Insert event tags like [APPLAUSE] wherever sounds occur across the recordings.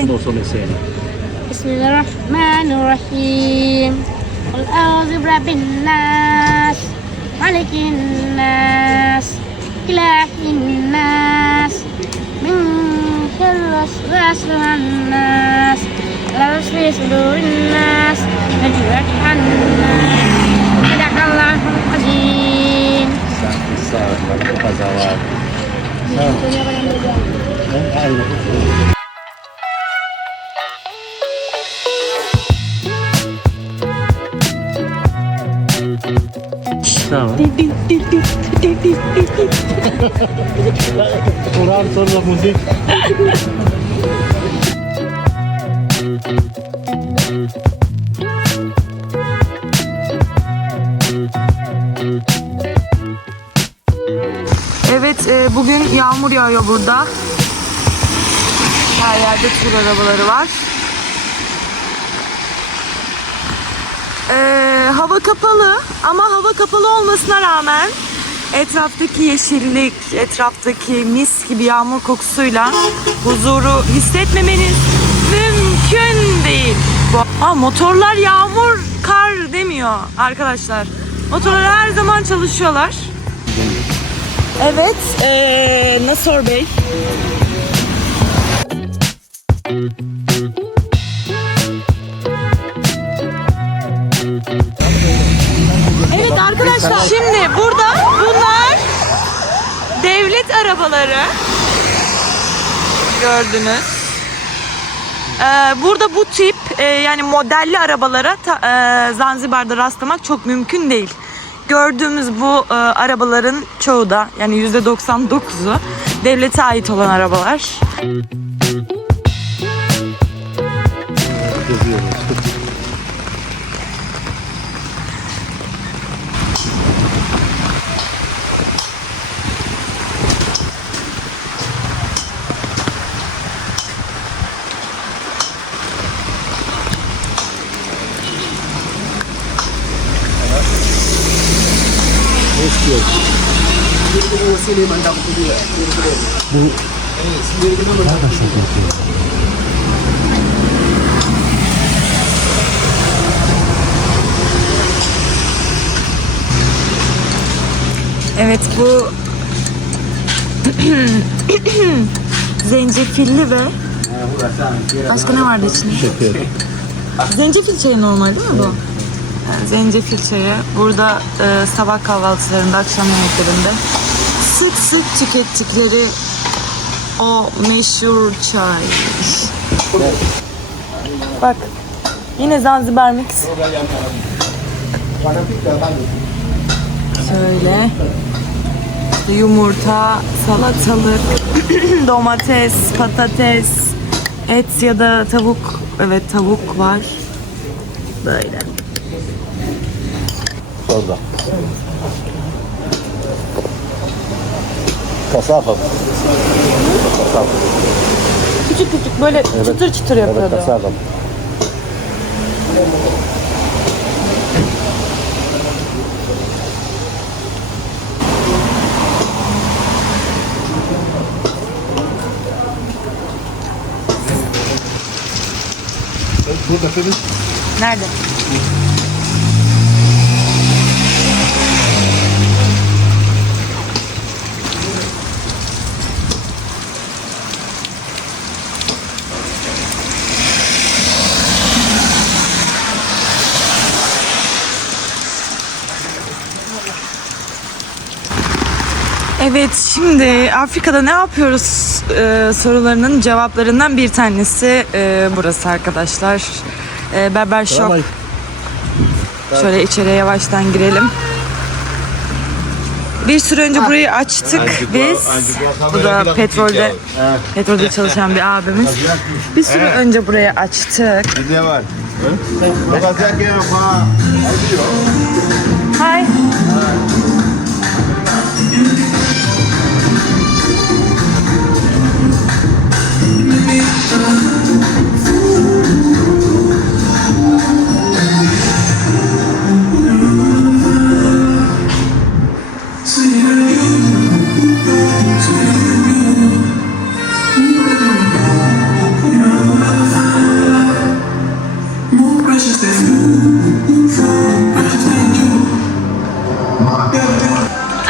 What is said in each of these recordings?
söyleyin. Ondan sonra söyleyin. بسم الله الرحمن الرحيم قل أعوذ برب الناس ملك الناس إله الناس من شر الوسواس الناس الذي في صدور الناس من شر الناس صدق الله العظيم Sağ, sağ Kaza var. Kur'an sonra müzik. Evet e, bugün yağmur yağıyor burada. Her yerde tur arabaları var. E, hava kapalı ama hava kapalı olmasına rağmen etraftaki yeşillik, etraftaki mis gibi yağmur kokusuyla huzuru hissetmemeniz mümkün değil. Aa, motorlar yağmur, kar demiyor arkadaşlar. Motorlar her zaman çalışıyorlar. Evet, ee, Nasor Bey. Arkadaşlar, şimdi burada bunlar devlet arabaları. Gördünüz. Ee, burada bu tip e, yani modelli arabalara ta- e, Zanzibar'da rastlamak çok mümkün değil. Gördüğümüz bu e, arabaların çoğu da yani %99'u devlete ait olan arabalar. Evet bu [CLEARS THROAT] zencefilli ve başka ne vardı içinde? Zencefil çayı normal değil mi bu? Zencefil çayı burada e, sabah kahvaltılarında, akşam yemeklerinde sık sık tükettikleri o meşhur çay. Bak yine Zanzibar mix. Şöyle yumurta, salatalık, [CLEARS THROAT] domates, patates, et ya da tavuk. Evet tavuk var. Böyle. Sonra. Kasap. Kasap. Küçük küçük böyle çıtır çıtır Evet, yapıyordu. kasap. Nerede? Evet şimdi Afrika'da ne yapıyoruz e, sorularının cevaplarından bir tanesi e, burası arkadaşlar. E, Berber Shop. Selam Şöyle içeriye yavaştan girelim. Bir süre önce burayı açtık biz. Bu da petrolde petrolde çalışan bir abimiz. Bir süre önce burayı açtık. Ne var? Bakacak. Hi.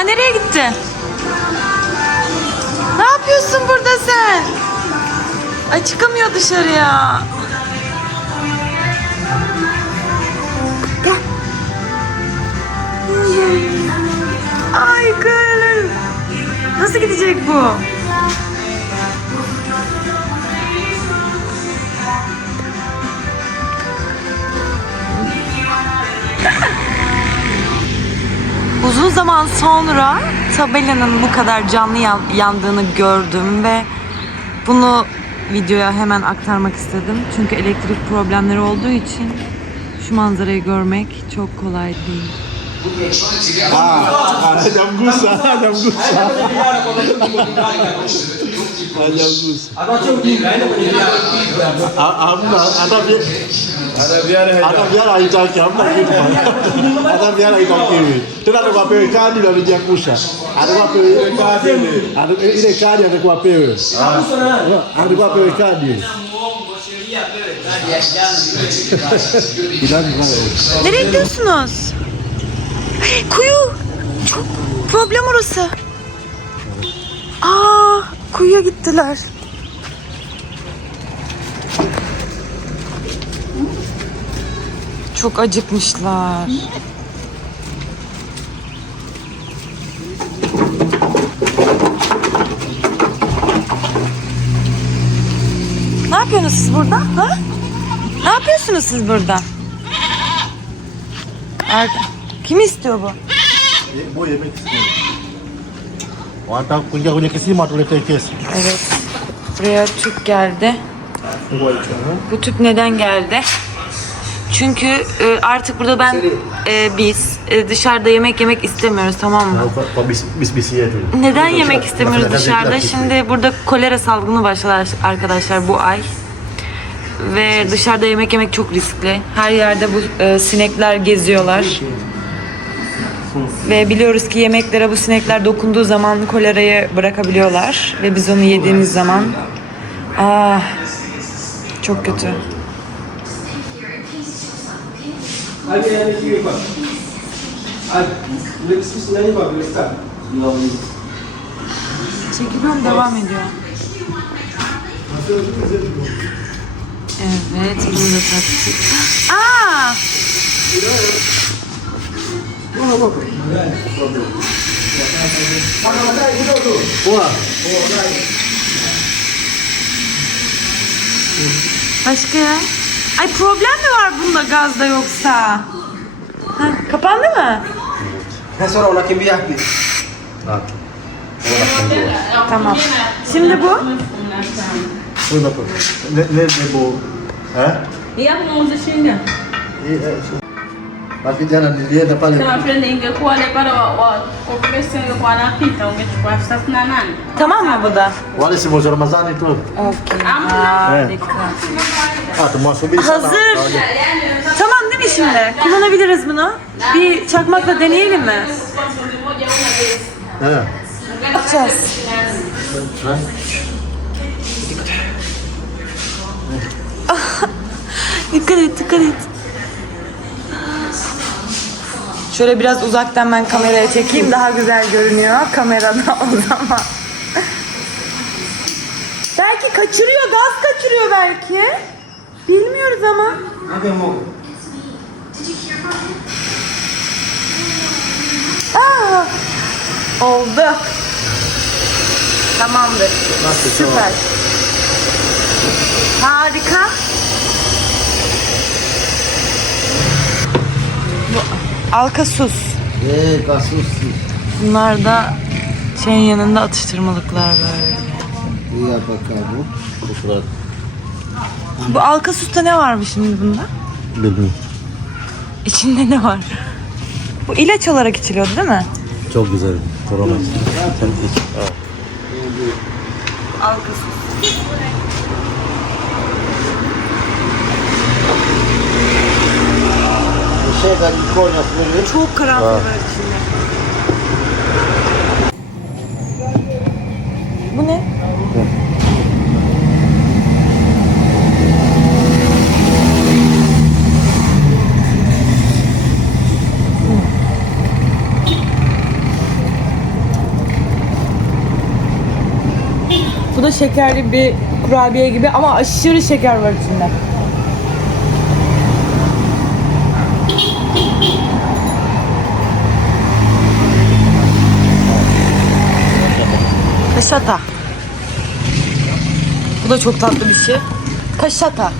Nereye gittin? Ne yapıyorsun burada sen? Ay çıkamıyor dışarıya. Gel. Ay kız. Nasıl gidecek bu? Uzun zaman sonra tabelanın bu kadar canlı yan- yandığını gördüm ve bunu videoya hemen aktarmak istedim. Çünkü elektrik problemleri olduğu için şu manzarayı görmek çok kolay değil. Ah, ada jam gusa, jam gusa. Ah, Hamna, ada bi ada biar ada biar ai tak hamna kitu. Ada biar ai tak kiwi. Tena kwa pewe kadi la vijia kusha. Ada kwa pewe kadi. Ada ile kadi ada kwa pewe. Ada kwa pewe kadi. Nereye gidiyorsunuz? Kuyu. Çok problem orası. Aa, kuyuya gittiler. Çok acıkmışlar. Ne yapıyorsunuz siz burada? Ha? Ne yapıyorsunuz siz burada? Kim istiyor bu? Bu yemek istiyorum. O hatta kunya kunya kesima tu letak kes. Evet. Buraya tüp geldi. Bu tüp neden geldi? Çünkü e, artık burada ben e, biz e, dışarıda yemek yemek istemiyoruz tamam mı? Tu. Neden yemek istemiyoruz dışarıda? Şimdi burada kolera salgını başladı arkadaşlar bu ay. Ve dışarıda yemek yemek çok riskli. Her yerde bu e, sinekler geziyorlar. Ve biliyoruz ki yemeklere bu sinekler dokunduğu zaman kolerayı bırakabiliyorlar. Ve biz onu yediğimiz zaman ah çok kötü. Abi yani kiwi bak. Abi, boleh diskusi nyanyi bak, start. Çekimim devam ediyor. Evet, bunu da taktık. Aa! Başka? Ay problem mi var bunda gazda yoksa? Ha, kapandı mı? Saya seorang nak kimbia ni. Tamam. Şimdi bu? Bu apa? Ne ne ne bu? Ha? Iya aku mau uza shinda. Basi jana nilienda pale. Sema friend ingekuwa ile pale wa, wa population ingekuwa anapita ungechukua elfu thelathini na nane. Tamam mı bu da? Wale si mwezi wa Ramadhani tu. Okey. Harika. Ah, tumwasubiri sana. Hazır. Tamam değil mi şimdi? Kullanabiliriz bunu. Bir çakmakla deneyelim mi? Ha. Yapacağız. [LAUGHS] dikkat et, dikkat et. Şöyle biraz uzaktan ben kameraya çekeyim daha güzel görünüyor kamerada [LAUGHS] o zaman. belki kaçırıyor, gaz kaçırıyor belki. Bilmiyoruz ama. Yang mau? Aa, oldu. Tamamdır. Süper. Harika. Alkasus. Eh, kasus. Bunlar da şeyin yanında atıştırmalıklar böyle. Iya pakai bu. Bu surat. Bu Alkasus'ta ne varmış şimdi bunda? Bilmiyorum. İçinde ne var? Bu ilaç olarak içiliyordu değil mi? Çok güzel. Korona. Sen iç. Alkasus. karanlık. Çok karanlık var içinde. Bu ne? Bu da şekerli bir kurabiye gibi ama aşırı şeker var içinde. Kaşata. Bu da çok tatlı bir şey. Kaşata.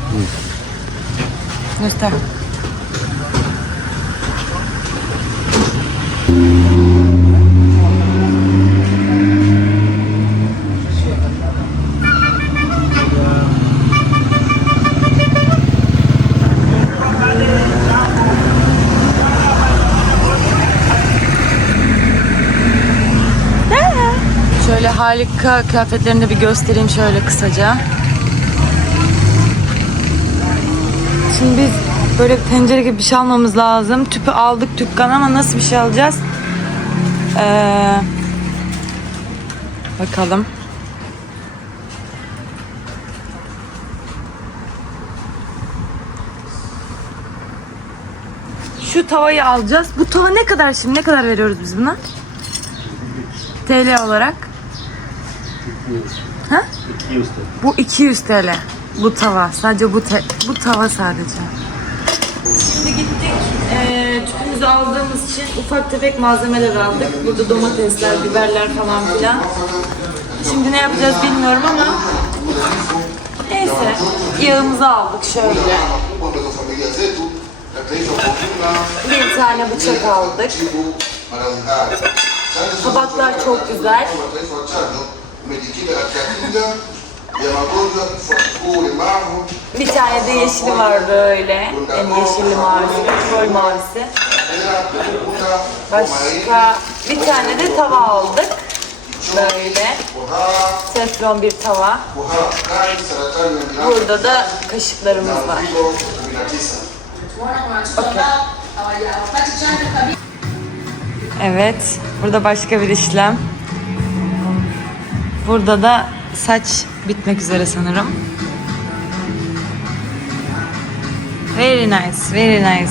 Göster. Şöyle harika kıyafetlerini de bir göstereyim şöyle kısaca. Şimdi biz böyle bir tencere gibi bir şey almamız lazım. Tüpü aldık tüpkan ama nasıl bir şey alacağız? Ee, bakalım. Şu tavayı alacağız. Bu tava ne kadar şimdi? Ne kadar veriyoruz biz buna? TL olarak. Ha? 200 TL. Bu 200 TL. Bu tava. Sadece bu te- bu tava sadece. Şimdi gittik. Eee tüpümüzü aldığımız için ufak tefek malzemeler aldık. Burada domatesler, biberler falan filan. Şimdi ne yapacağız bilmiyorum ama neyse. Yağımızı aldık şöyle. Bir tane bıçak aldık. Tabaklar çok güzel. Magonjwa ya kifua kikuu, ulemavu Bir tane de yeşili var böyle. Yani yeşilli mavisi, petrol mavisi. Başka bir tane de tava aldık. Böyle. Teflon bir tava. Burada da kaşıklarımız var. 19. Evet. Burada başka bir işlem. Burada da saç bitmek üzere sanırım. Very nice, very nice. [LAUGHS]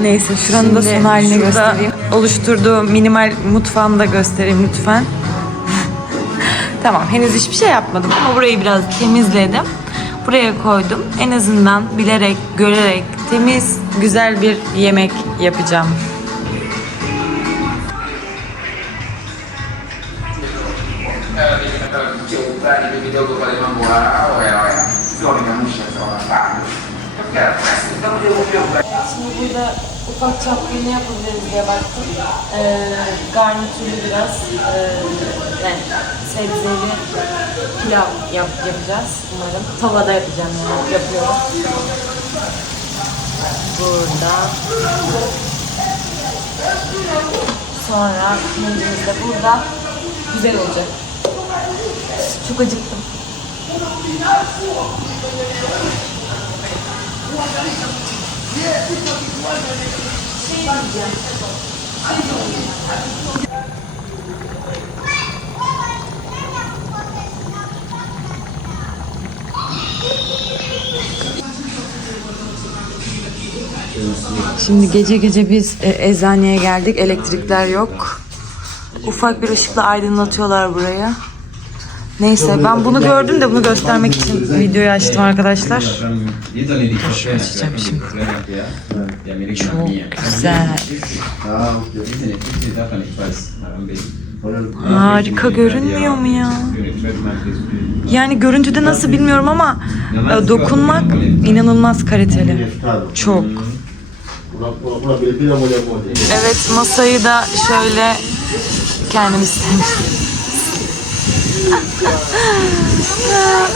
Neyse şuranın da son halini göstereyim. Oluşturduğu minimal mutfağımı da göstereyim lütfen. Tamam henüz hiçbir şey yapmadım ama burayı biraz temizledim. Buraya koydum. En azından bilerek, görerek temiz, güzel bir yemek yapacağım. Şimdi burada ufak çaplı ne yapabiliriz diye baktım. Ee, garnitürlü biraz ee, yani sebzeli pilav yap, yapacağız umarım. Tavada yapacağım yani yapıyorum. Burada. Sonra pirincimiz de burada. Güzel olacak. Çok acıktım. Şimdi gece gece biz e, eczaneye geldik. Elektrikler yok. Ufak bir ışıkla aydınlatıyorlar burayı. Neyse ben bunu gördüm de bunu göstermek için videoyu açtım arkadaşlar. Açacağım şimdi. Çok güzel. Harika görünmüyor mu ya? Yani görüntüde nasıl bilmiyorum ama e, dokunmak inanılmaz kaliteli. Çok. Evet masayı da şöyle kendimiz temizledik. 这个啊